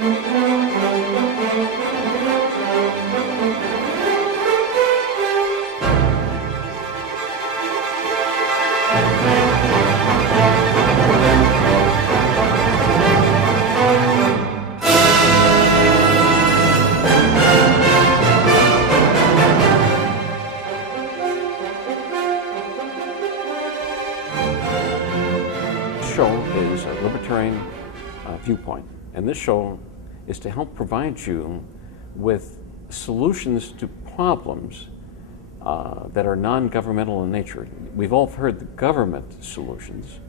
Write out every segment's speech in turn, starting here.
Libertarian Viewpoint, and this show is to help provide you with solutions to problems that are non-governmental in nature. We've all heard the government solutions,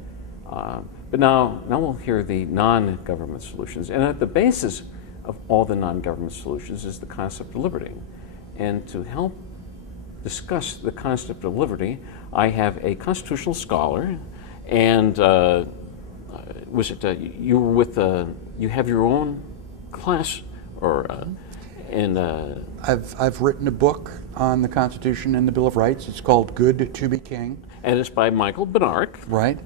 but now we'll hear the non-government solutions. And at the basis of all the non-government solutions is the concept of liberty. And to help discuss the concept of liberty, I have a constitutional scholar, and was it you were with you have your own class, or and I've written a book on the Constitution and the Bill of Rights. It's called Good to be King, and it's by Michael-Badnarik, right?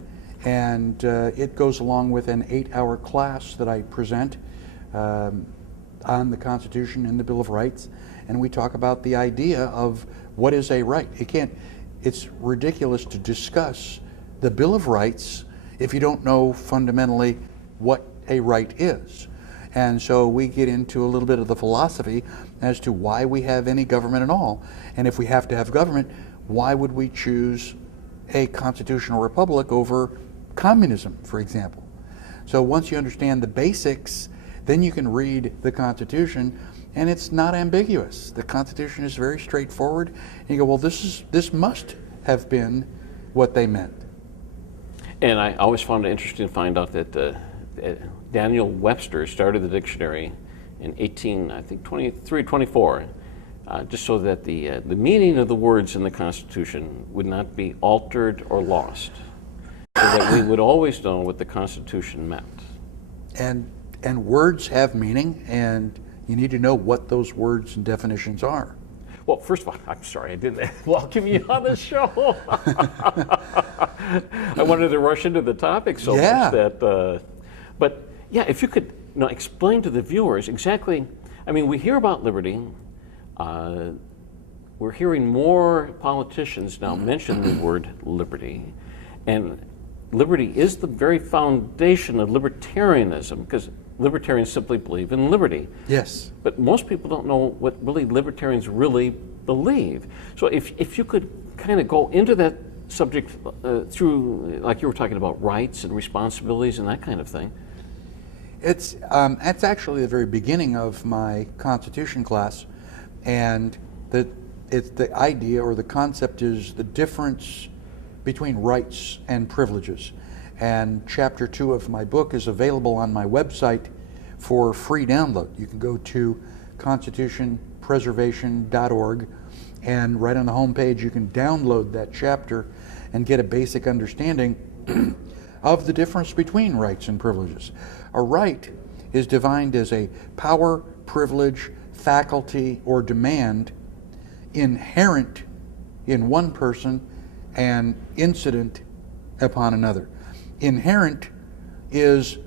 And it goes along with an 8-hour class that I present on the Constitution and the Bill of Rights, and we talk about the idea of what is a right. It's ridiculous to discuss the Bill of Rights if you don't know fundamentally what a right is. And so we get into a little bit of the philosophy as to why we have any government at all. And if we have to have government, why would we choose a constitutional republic over communism, for example? So once you understand the basics, then you can read the Constitution, and it's not ambiguous. The Constitution is very straightforward. And you go, well, this must have been what they meant. And I always found it interesting to find out that Daniel Webster started the dictionary in 1823, 24, just so that the meaning of the words in the Constitution would not be altered or lost, so that we would always know what the Constitution meant. And words have meaning, and you need to know what those words and definitions are. Well, first of all, I'm sorry I didn't welcome you on the show. I wanted to rush into the topic so much that, but yeah, if you could explain to the viewers exactly, I mean, we hear about liberty. We're hearing more politicians now mention the word liberty, and liberty is the very foundation of libertarianism, because libertarians simply believe in liberty. Yes. But most people don't know what really libertarians really believe. So if you could kind of go into that subject through, like you were talking about, rights and responsibilities and that kind of thing. It's actually the very beginning of my Constitution class, and the idea or the concept is the difference between rights and privileges. And chapter 2 of my book is available on my website for free download. You can go to constitutionpreservation.org, and right on the home page you can download that chapter and get a basic understanding of the difference between rights and privileges. A right is defined as a power, privilege, faculty, or demand inherent in one person and incident upon another. Inherent is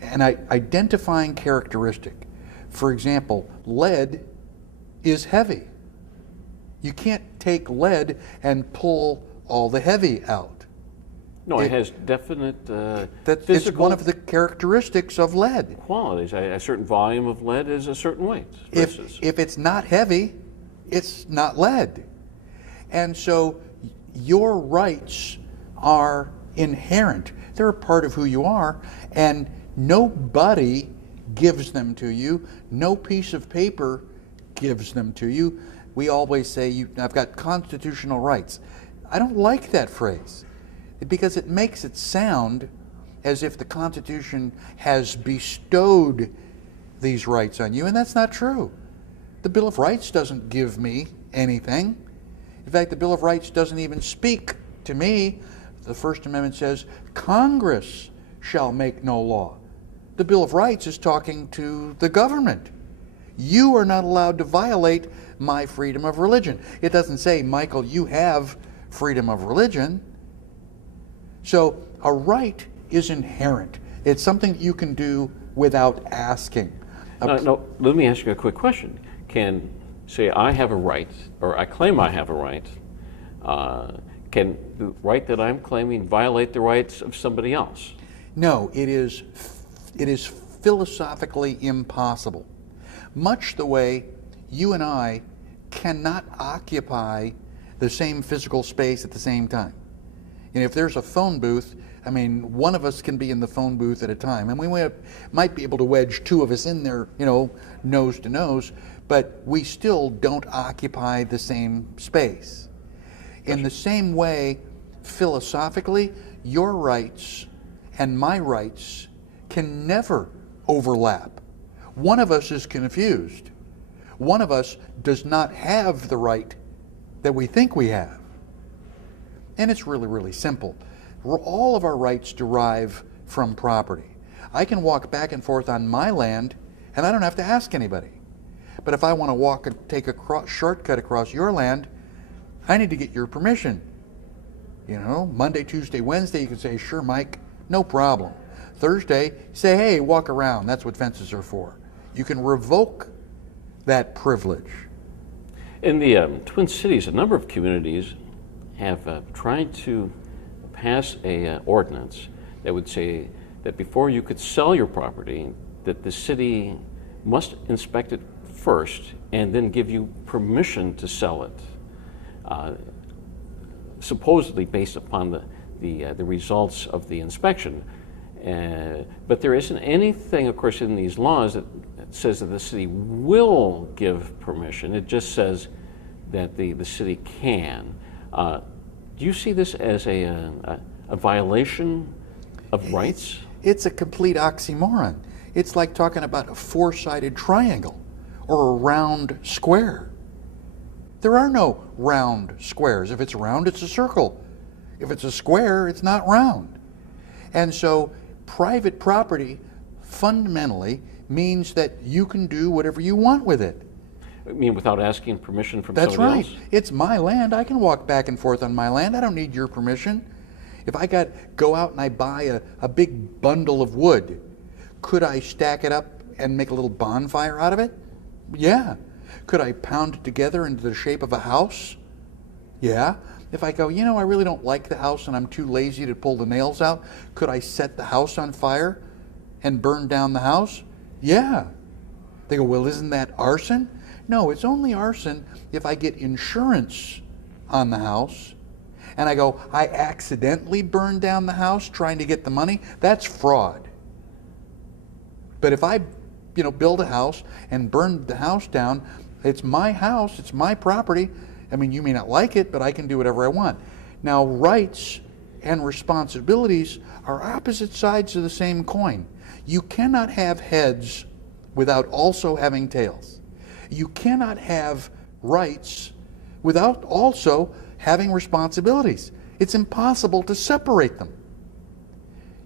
an identifying characteristic. For example, lead is heavy. You can't take lead and pull all the heavy out. No, it has definite it's physical one of the characteristics of lead. qualities. A certain volume of lead is a certain weight. If it's not heavy, it's not lead. And so your rights are inherent. They're a part of who you are, and nobody gives them to you. No piece of paper gives them to you. We always say, I've got constitutional rights. I don't like that phrase, because it makes it sound as if the Constitution has bestowed these rights on you, and that's not true. The Bill of Rights doesn't give me anything. In fact, the Bill of Rights doesn't even speak to me. The First Amendment says, Congress shall make no law. The Bill of Rights is talking to the government. You are not allowed to violate my freedom of religion. It doesn't say, Michael, you have freedom of religion. So a right is inherent. It's something you can do without asking. No, let me ask you a quick question. Can, say, I have a right, or I claim I have a right, can the right that I'm claiming violate the rights of somebody else? No, it is philosophically impossible. Much the way you and I cannot occupy the same physical space at the same time. And if there's a phone booth, I mean, one of us can be in the phone booth at a time, and we might be able to wedge two of us in there, nose to nose, but we still don't occupy the same space. In the same way, philosophically, your rights and my rights can never overlap. One of us is confused. One of us does not have the right that we think we have. And it's really, really simple. All of our rights derive from property. I can walk back and forth on my land, and I don't have to ask anybody. But if I want to walk and take a shortcut across your land, I need to get your permission. Monday, Tuesday, Wednesday, you can say, sure, Mike, no problem. Thursday, say, hey, walk around. That's what fences are for. You can revoke that privilege. In the Twin Cities, a number of communities have tried to pass a ordinance that would say that before you could sell your property, that the city must inspect it first and then give you permission to sell it, supposedly based upon the results of the inspection. But there isn't anything, of course, in these laws that says that the city will give permission. It just says that the city can. Do you see this as a violation of rights? It's a complete oxymoron. It's like talking about a four-sided triangle or a round square. There are no round squares. If it's round, it's a circle. If it's a square, it's not round. And so private property fundamentally means that you can do whatever you want with it. I mean, without asking permission from That's somebody right. else? It's my land. I can walk back and forth on my land. I don't need your permission. If I go out and I buy a big bundle of wood, could I stack it up and make a little bonfire out of it? Yeah. Could I pound it together into the shape of a house? Yeah. If I go, I really don't like the house and I'm too lazy to pull the nails out, could I set the house on fire and burn down the house? Yeah. They go, well, isn't that arson? No, it's only arson if I get insurance on the house and I go, I accidentally burned down the house trying to get the money. That's fraud. But if I, build a house and burn the house down, it's my house, it's my property. I mean, you may not like it, but I can do whatever I want. Now, rights and responsibilities are opposite sides of the same coin. You cannot have heads without also having tails. You cannot have rights without also having responsibilities. It's impossible to separate them.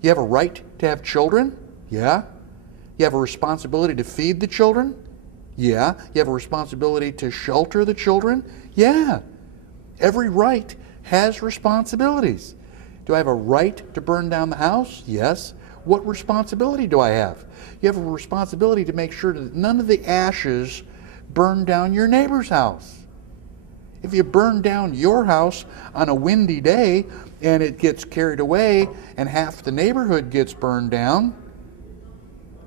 You have a right to have children? Yeah. You have a responsibility to feed the children? Yeah. You have a responsibility to shelter the children? Yeah. Every right has responsibilities. Do I have a right to burn down the house? Yes. What responsibility do I have? You have a responsibility to make sure that none of the ashes burn down your neighbor's house. If you burn down your house on a windy day and it gets carried away and half the neighborhood gets burned down,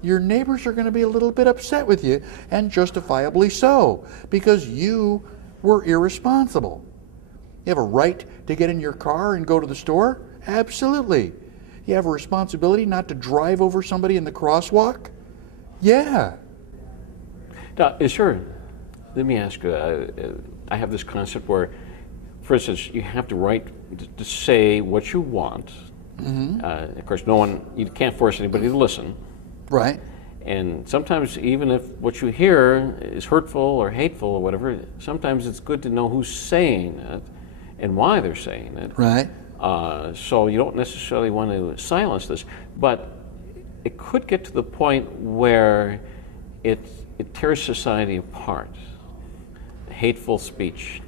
your neighbors are going to be a little bit upset with you, and justifiably so, because you were irresponsible. You have a right to get in your car and go to the store? Absolutely. You have a responsibility not to drive over somebody in the crosswalk? Yeah. Now, let me ask you, I have this concept where, for instance, you have the right to say what you want. Mm-hmm. Of course, you can't force anybody to listen. Right. And sometimes, even if what you hear is hurtful or hateful or whatever, sometimes it's good to know who's saying it and why they're saying it. Right. So you don't necessarily want to silence this, but it could get to the point where it tears society apart. Hateful speech.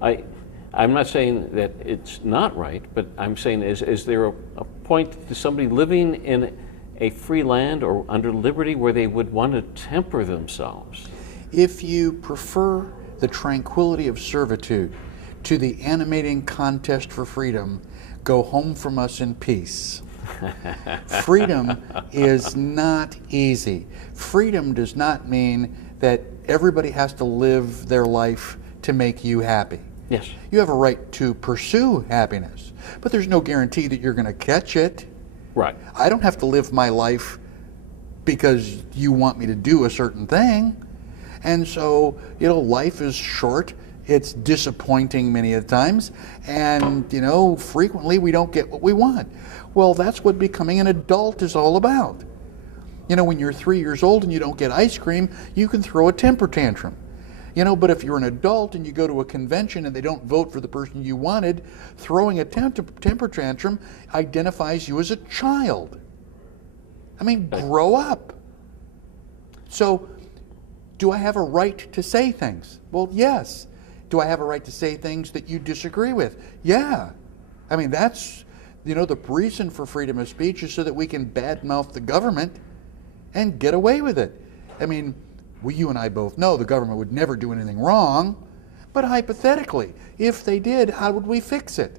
I'm not saying that it's not right, but I'm saying is there a point to somebody living in a free land or under liberty where they would want to temper themselves. If you prefer the tranquility of servitude to the animating contest for freedom, go home from us in peace. Freedom is not easy. Freedom does not mean that everybody has to live their life to make you happy. Yes. You have a right to pursue happiness, but there's no guarantee that you're going to catch it. Right. I don't have to live my life because you want me to do a certain thing. And so, life is short. It's disappointing many of the times. And, frequently we don't get what we want. Well, that's what becoming an adult is all about. When you're 3 years old and you don't get ice cream, you can throw a temper tantrum. But if you're an adult and you go to a convention and they don't vote for the person you wanted, throwing a temper tantrum identifies you as a child. Grow up. So, do I have a right to say things? Well, yes. Do I have a right to say things that you disagree with? Yeah. That's, the reason for freedom of speech is so that we can badmouth the government and get away with it. You and I both know the government would never do anything wrong, but hypothetically, if they did, how would we fix it?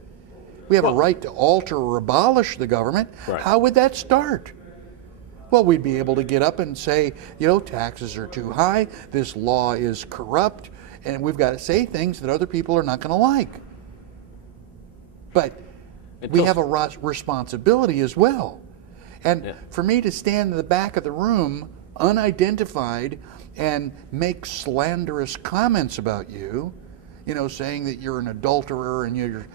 We have a right to alter or abolish the government. Right. How would that start? Well, we'd be able to get up and say, taxes are too high, this law is corrupt, and we've got to say things that other people are not going to like. But we have a responsibility as well. And for me to stand in the back of the room unidentified and make slanderous comments about you, saying that you're an adulterer and you're,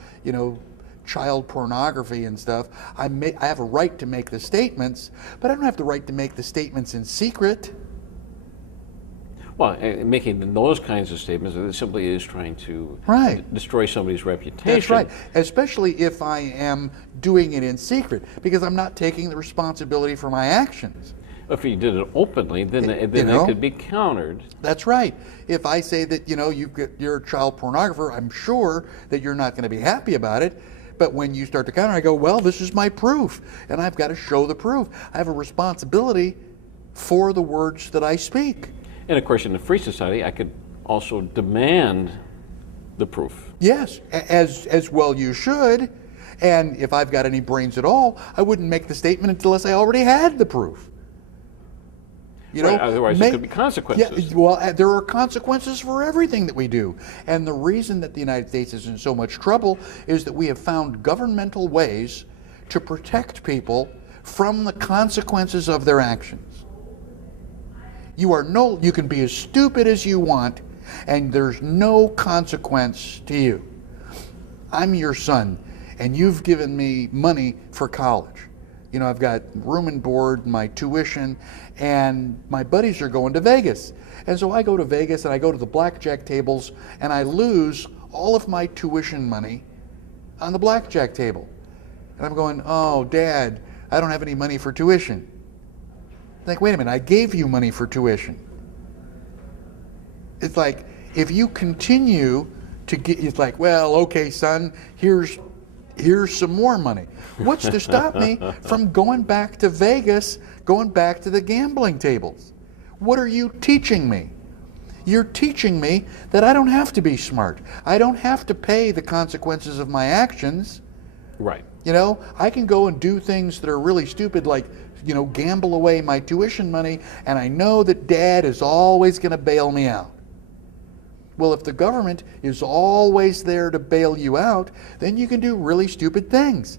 child pornography and stuff, I have a right to make the statements, but I don't have the right to make the statements in secret. Well, making those kinds of statements, it simply is trying to destroy somebody's reputation. That's right, especially if I am doing it in secret, because I'm not taking the responsibility for my actions. If you did it openly, then it could be countered. That's right. If I say that, you're a child pornographer, I'm sure that you're not going to be happy about it. But when you start to counter, I go, well, this is my proof, and I've got to show the proof. I have a responsibility for the words that I speak. And of course, in a free society, I could also demand the proof. Yes, as well you should. And if I've got any brains at all, I wouldn't make the statement unless I already had the proof. Otherwise, there could be consequences. Yeah, well, there are consequences for everything that we do. And the reason that the United States is in so much trouble is that we have found governmental ways to protect people from the consequences of their actions. You can be as stupid as you want, and there's no consequence to you. I'm your son, and you've given me money for college. I've got room and board, my tuition, and my buddies are going to Vegas. And so I go to Vegas and I go to the blackjack tables and I lose all of my tuition money on the blackjack table. And I'm going, oh, Dad, I don't have any money for tuition. Like, wait a minute, I gave you money for tuition. It's like, if you continue to get, it's like, well, okay, son, here's some more money. What's to stop me from going back to Vegas, going back to the gambling tables? What are you teaching me? You're teaching me that I don't have to be smart. I don't have to pay the consequences of my actions. Right. I can go and do things that are really stupid, like, gamble away my tuition money, and I know that Dad is always going to bail me out. Well, if the government is always there to bail you out, then you can do really stupid things.